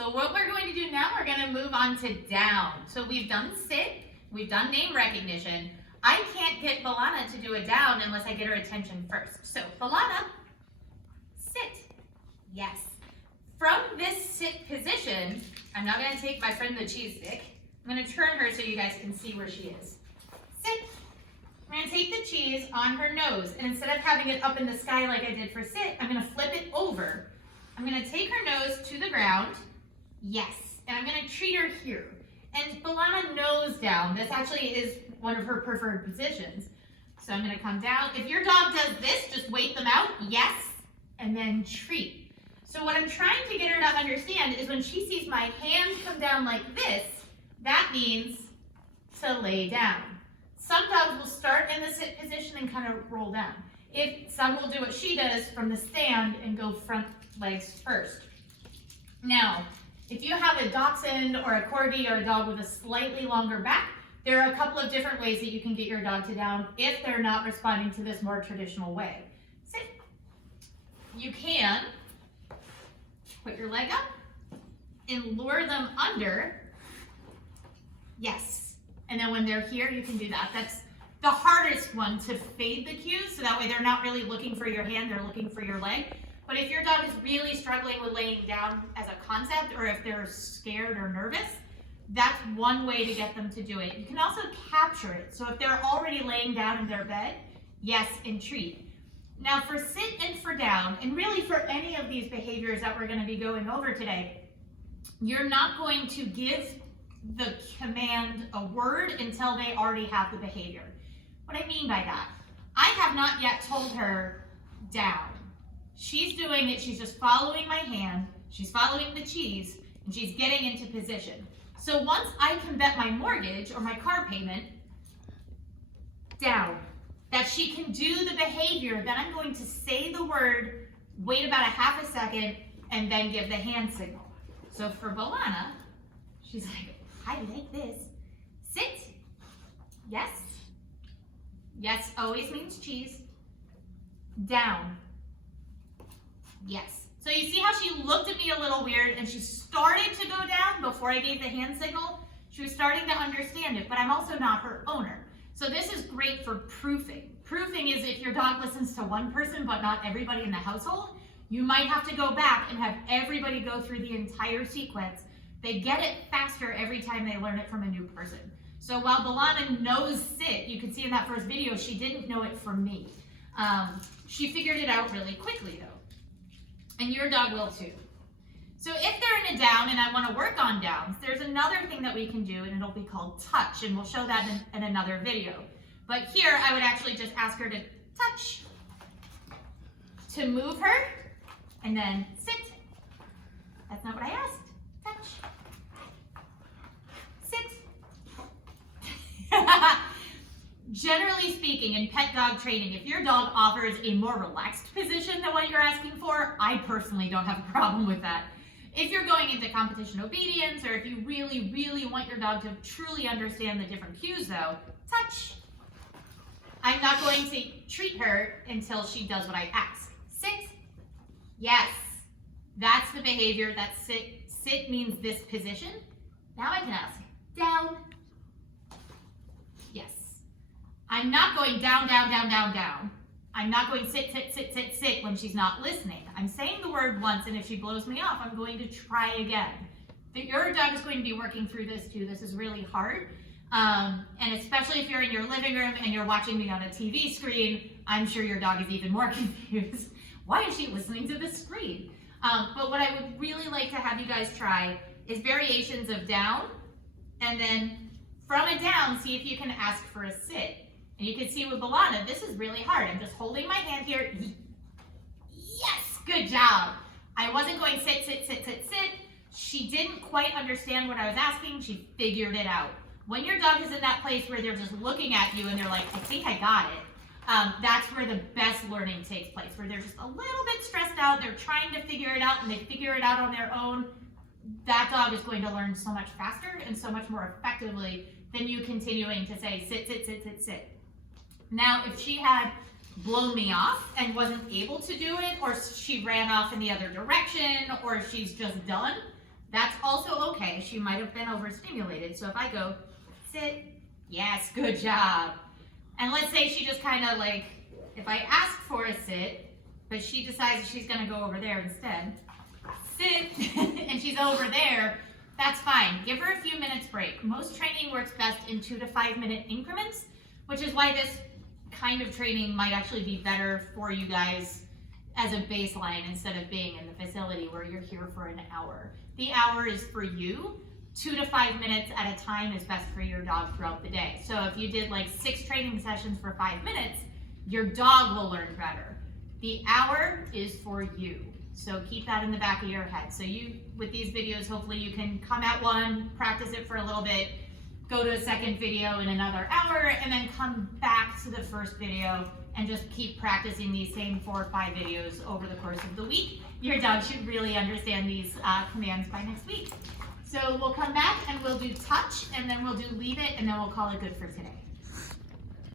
So what we're going to do now, we're going to move on to down. So we've done sit, we've done name recognition. I can't get Balana to do a down unless I get her attention first. So Balana, sit. Yes. From this sit position, I'm now going to take my friend the cheese stick. I'm going to turn her so you guys can see where she is. Sit. I'm going to take the cheese on her nose, and instead of having it up in the sky like I did for sit, I'm going to flip it over. I'm going to take her nose to the ground. Yes. And I'm going to treat her here. And Balana nose down. This actually is one of her preferred positions. So I'm going to come down. If your dog does this, just wait them out. Yes. And then treat. So what I'm trying to get her to understand is when she sees my hand come down like this, that means to lay down. Some dogs will start in the sit position and kind of roll down. Some will do what she does from the stand and go front legs first. Now, if you have a dachshund or a corgi or a dog with a slightly longer back, there are a couple of different ways that you can get your dog to down if they're not responding to this more traditional way. Sit. You can put your leg up and lure them under. Yes. And then when they're here, you can do that. That's the hardest one, to fade the cues, so that way they're not really looking for your hand, they're looking for your leg. But if your dog is really struggling with laying down as a concept, or if they're scared or nervous, that's one way to get them to do it. You can also capture it. So if they're already laying down in their bed, yes, and treat. Now for sit and for down, and really for any of these behaviors that we're going to be going over today, you're not going to give the command a word until they already have the behavior. What I mean by that, I have not yet told her down. She's doing it, she's just following my hand, she's following the cheese, and she's getting into position. So once I can bet my mortgage or my car payment down, that she can do the behavior, then I'm going to say the word, wait about a half a second, and then give the hand signal. So for Balana, she's like, I like this. Sit. Yes. Yes always means cheese. Down. Yes. So you see how she looked at me a little weird and she started to go down before I gave the hand signal? She was starting to understand it, but I'm also not her owner. So this is great for proofing. Proofing is if your dog listens to one person but not everybody in the household, you might have to go back and have everybody go through the entire sequence. They get it faster every time they learn it from a new person. So while Balana knows sit, you can see in that first video, she didn't know it from me. She figured it out really quickly though. And your dog will too. So if they're in a down and I want to work on downs, there's another thing that we can do, and it'll be called touch, and we'll show that in another video. But here I would actually just ask her to touch, to move her, and then sit. That's not what I asked. Touch. Sit. Generally speaking, in pet dog training, if your dog offers a more relaxed position than what you're asking for, I personally don't have a problem with that. If you're going into competition obedience, or if you really, really want your dog to truly understand the different cues though, touch. I'm not going to treat her until she does what I ask. Sit. Yes. That's the behavior. That's sit. Sit means this position. Now I can ask down. Yes. I'm not going down, down, down, down, down. I'm not going sit, sit, sit, sit, sit when she's not listening. I'm saying the word once, and if she blows me off, I'm going to try again. Your dog is going to be working through this too. This is really hard. And especially if you're in your living room and you're watching me on a TV screen, I'm sure your dog is even more confused. Why is she listening to this screen? But what I would really like to have you guys try is variations of down, and then from a down, see if you can ask for a sit. And you can see with Balana, this is really hard. I'm just holding my hand here. Yes, good job. I wasn't going sit, sit, sit, sit, sit. She didn't quite understand what I was asking. She figured it out. When your dog is in that place where they're just looking at you and they're like, I think I got it, that's where the best learning takes place, where they're just a little bit stressed out, they're trying to figure it out, and they figure it out on their own. That dog is going to learn so much faster and so much more effectively than you continuing to say, sit, sit, sit, sit, sit. Now, if she had blown me off and wasn't able to do it, or she ran off in the other direction, or she's just done, That's also okay. She might have been overstimulated. So if I go, sit, yes, good job. And let's say she just kind of like, if I ask for a sit, but she decides she's gonna go over there instead, sit, and she's over there, that's fine. Give her a few minutes break. Most training works best in 2 to 5 minute increments, which is why this kind of training might actually be better for you guys as a baseline instead of being in the facility where you're here for an hour. The hour is for you. 2 to 5 minutes at a time is best for your dog throughout the day. So if you did like 6 training sessions for 5 minutes, your dog will learn better. The hour is for you. So keep that in the back of your head. So you, with these videos, hopefully you can come at one, practice it for a little bit, go to a second video in another hour, and then come back to the first video and just keep practicing these same 4 or 5 videos over the course of the week. Your dog should really understand these commands by next week. So we'll come back and we'll do touch, and then we'll do leave it, and then we'll call it good for today.